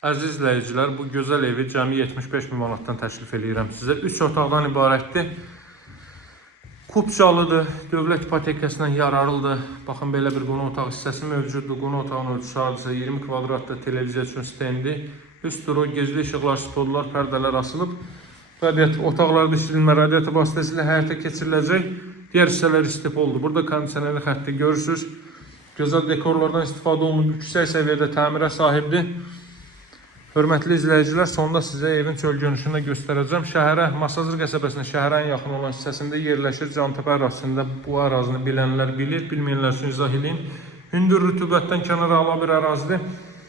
Əziz izləyicilər, bu gözəl evi cəmi 75 min manatdan təklif edirəm sizə. 3 otaqdan ibarətdir. Kupçalıdır, dövlət ipotekasından yararlıdır. Baxın, belə bir qonaq otaq hissəsi mövcuddur. Qonaq otağının ölçüsü hardasa 20 kvadratda televiziya üçün stendi. Üst duru, gizli işıqlar, stollar, pərdələr asılıb. Otaqlarda işlənmə radiator vasitəsilə həyata keçiriləcək. Digər hissələr istipoldur. Burada kondisionerli xətti görürsünüz. Gözəl dekorlardan istifadə olunub, yüksək səviyyədə təmirə sahibdir. Hörmətli izləyicilər, sonda sizə evin çöl görünüşünü də göstərəcəm. Şəhərə, Masazır qəsəbəsinin şəhərə ən yaxın olan hissəsində yerləşir. Cantepe ərazisində bu ərazini bilənlər bilir, bilməyənlər üçün izah edeyim. Hündür rütubətdən kənara ala bir ərazidir.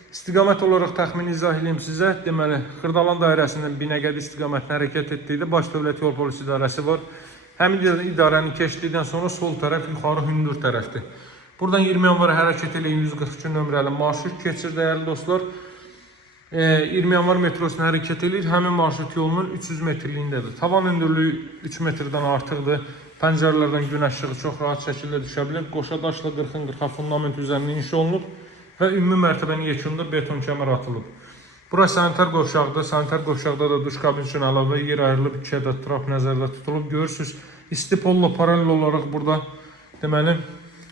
İstiqamət olaraq təxmini izah edeyim sizə. Deməli, Xırdalan dairəsindən Binəqədi istiqamətlə hərəkət etdikdə Baş Dövlət Yol Polisi İdarəsi var. Həmin idarəni keçdikdən sonra sol tərəf yuxarı hündür tərəfdir. Buradan 20 yanvara hərəkət edən 142 nömrəli marşrut keçir, dəyərli dostlar. 20 yanvar metrosuna hərəkət edir. Həmin marşrut yolunun 300 metrliyindədir. Tavan hündürlüyü 3 metrdən artıqdır. Pəncərələrdən günəş işığı çox rahat şəkildə düşə bilir. Qoşa daşla 40-40 fundament üzərində inşa olunub və ümumi mərtəbənin yekununda beton kəmər atılıb. Burası sanitar qovşaqdır. Sanitar qovşaqda da duş kabin üçün əlavə yer ayrılıb, 2 ədəd trap nəzərdə tutulub. Görürsünüz, istipolla paralel olaraq burada deməli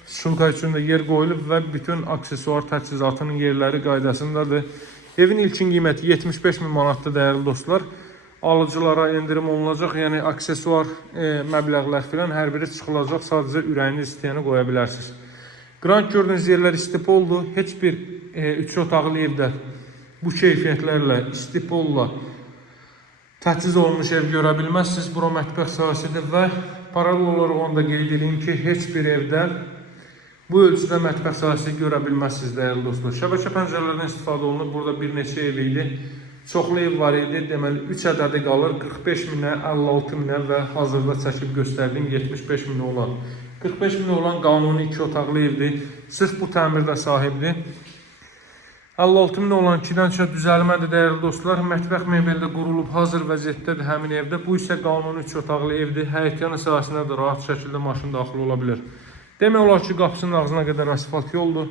şulka üçün də yer qoyulub və bütün aksesuar təchizatının yerləri qaydasındadır. Evin ilkin qiyməti 75 min manatdır, dəyərli dostlar. Alıcılara endirim olunacaq, yəni aksesuar məbləğlər filan hər biri çıxılacaq. Sadəcə ürəyiniz istəyəni qoya bilərsiniz. Qrant gördüyünüz yerlər istipoldur. Heç bir 3 otaqlı evdə bu keyfiyyətlərlə, istipolla təchiz olunmuş ev görə bilməzsiniz. Bura mətbəx sahəsidir və paralel olaraq onu da qeyd edeyim ki, heç bir evdə bu ölçüdə mətbəx sahəsi görə bilməzsiniz, dəyərli dostlar. Şəbəkə pəncərələrdən istifadə olunur. Burada bir neçə ev idi. Çoxlu ev var idi. Deməli, 3 ədədi qalır. 45 minə, 56 minə və hazırda çəkib göstərdiyim 75 minə olan. 45 minə olan qanuni 2 otaqlı evdir. Sırf bu təmirdə sahibdir. 56 minə olan 2-dən çox düzəlmədir, dəyərli dostlar. Mətbəx mebeldə qurulub, hazır vəziyyətdədir həmin evdə. Bu isə qanuni 3 otaqlı evdir. Həyətyanı sahəsində də rahat şəkildə maşın daxil ola bilər. Demək olar ki, qapısının ağzına qədər asfalt yoldur.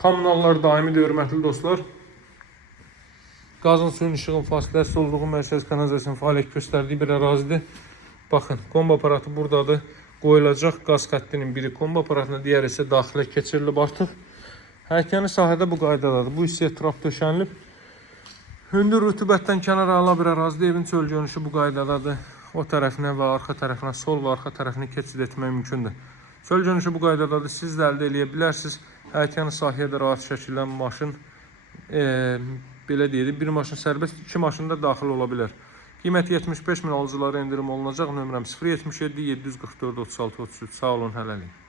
Kommunallar daimidir, hörmətli dostlar. Qazın, suyun, işığın fasiləsi olduğu mərkəzi kanalizasiyonun fəaliyyət göstərdiyi bir ərazidir. Baxın, kombo aparatı buradadır. Qoyulacaq qaz xəttinin biri kombo aparatına, digəri isə daxilə keçirilib artıq. Hərəkəni sahədə bu qaydadadır. Bu hissəyə trap döşənilib. Hündür rütubətdən kənara ala bir ərazidə evin çöl görünüşü bu qaydadadır. O tərəfinə və arxa tərəfinə, sol və arxa tərəfinə keçid etmək mümkündür. Çöl görünüşü bu qaydadadır. Siz də əldə edə bilərsiniz. Həyətyanı sahəyə də rahat şəkildə maşın, belə deyilir, bir maşın sərbəst, 2 maşın da daxil ola bilər. Qiyməti 75 min, alıcılara endirim olunacaq. Nömrəm 077 744 36 33. Sağ olun, hələlik.